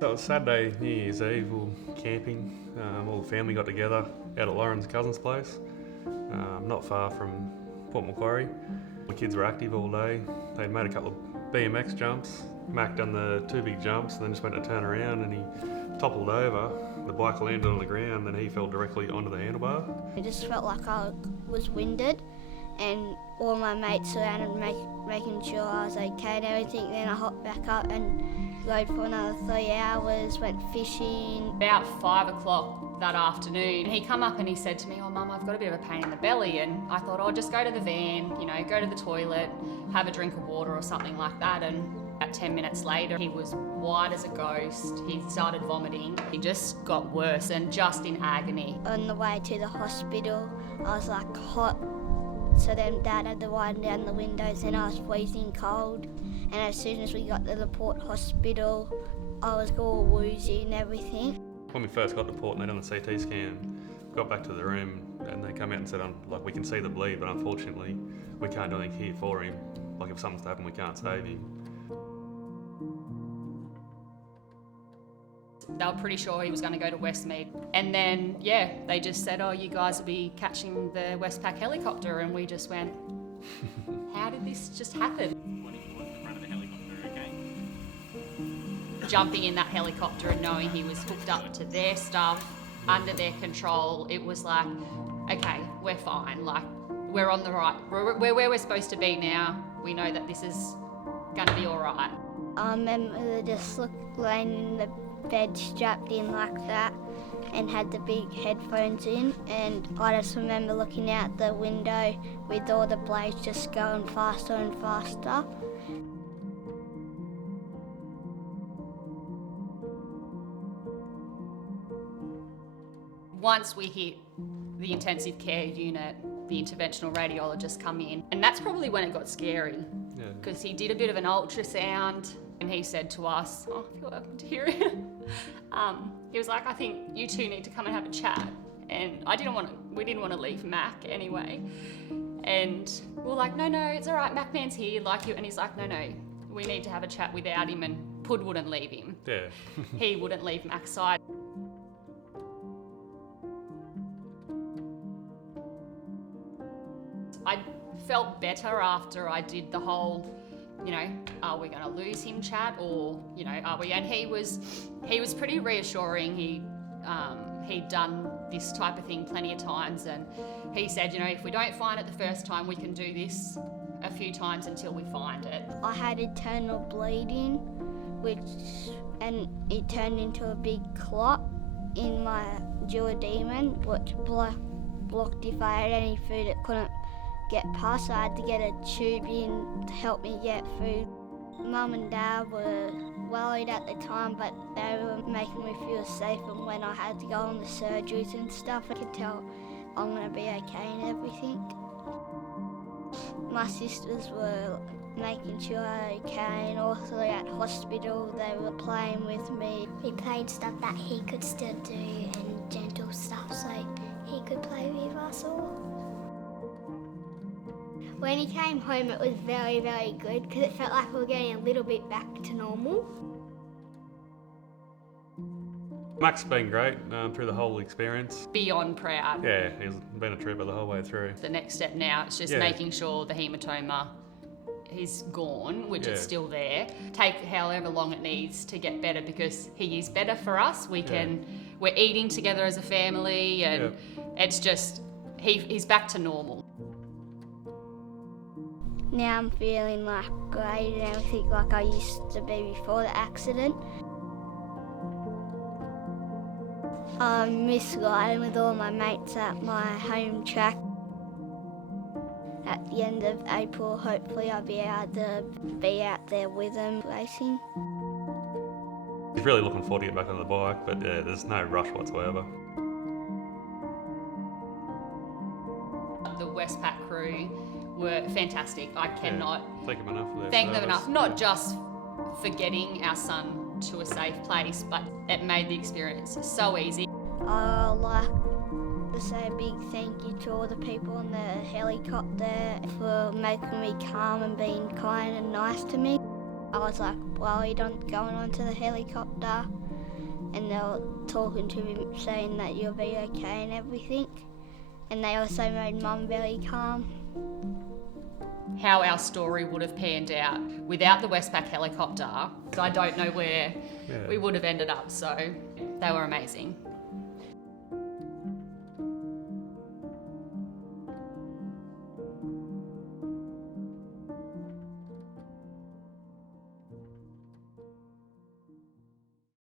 That was Saturday, New Year's Eve, we were camping. All the family got together out at Lauren's cousin's place, not far from Port Macquarie. The kids were active all day. They'd made a couple of BMX jumps. Mac done the two big jumps and then just went to turn around and he toppled over. The bike landed on the ground and he fell directly onto the handlebar. I just felt like I was winded and all my mates surrounded making sure I was okay and everything. Then I hopped back up and rode for another 3 hours, went fishing. About 5 o'clock that afternoon, he come up and he said to me, "Oh Mum, I've got a bit of a pain in the belly." And I thought, "Oh, just go to the van, go to the toilet, have a drink of water or something like that." And about 10 minutes later, he was white as a ghost. He started vomiting. He just got worse and just in agony. On the way to the hospital, I was like hot. So then Dad had to wind down the windows and I was freezing cold. And as soon as we got to the Port Hospital, I was all woozy and everything. When we first got to Port and they done the CT scan, got back to the room and they come out and said, we can see the bleed, but unfortunately we can't do anything here for him. Like if something's happened, we can't save him. They were pretty sure he was going to go to Westmead. And then, they just said, "Oh, you guys will be catching the Westpac helicopter." And we just went, how did this just happen? Jumping in that helicopter and knowing he was hooked up to their stuff, under their control, it was like, okay, we're fine. Like, we're on the right, we're where we're supposed to be now. We know that this is going to be all right. I remember just laying in the bed strapped in like that and had the big headphones in, and I just remember looking out the window with all the blades just going faster and faster. Once we hit the intensive care unit, the interventional radiologist come in, and that's probably when it got scary, because he did a bit of an ultrasound and he said to us, "Oh, I feel welcome to hear it." He was like, "I think you two need to come and have a chat." And we didn't want to leave Mac anyway. And we were like, no, it's all right, Mac Man's here, like you. And he's like, no, we need to have a chat without him. And Pud wouldn't leave him. Yeah. He wouldn't leave Mac's side. I felt better after I did the whole, are we going to lose him chat, or, are we? And he was pretty reassuring. He'd done this type of thing plenty of times, and he said, if we don't find it the first time, we can do this a few times until we find it. I had internal bleeding, and it turned into a big clot in my duodenum, which blocked if I had any food it couldn't get past, so I had to get a tube in to help me get food. Mum and Dad were worried at the time, but they were making me feel safe, and when I had to go on the surgeries and stuff, I could tell I'm going to be okay and everything. My sisters were making sure I was okay, and also at hospital they were playing with me. We played stuff that he could still do and gentle stuff so he could play with us all. When he came home, it was very, very good because it felt like we were getting a little bit back to normal. Mac's been great through the whole experience. Beyond proud. Yeah, he's been a trooper the whole way through. The next step now is just making sure the haematoma is gone, which is still there. Take however long it needs to get better, because he is better for us. We're eating together as a family, and it's just, he's back to normal. Now I'm feeling like great and everything like I used to be before the accident. I miss riding with all my mates at my home track. At the end of April, hopefully I'll be able to be out there with them racing. He's really looking forward to get back on the bike, but there's no rush whatsoever. The Westpac crew were fantastic. I cannot thank them enough for their thank service. them enough, not just for getting our son to a safe place, but it made the experience so easy. I'd like to say a big thank you to all the people in the helicopter for making me calm and being kind and nice to me. I was like worried on going onto the helicopter, and they were talking to him saying that you'll be okay and everything. And they also made Mum very calm. How our story would have panned out without the Westpac helicopter, I don't know where we would have ended up, so they were amazing.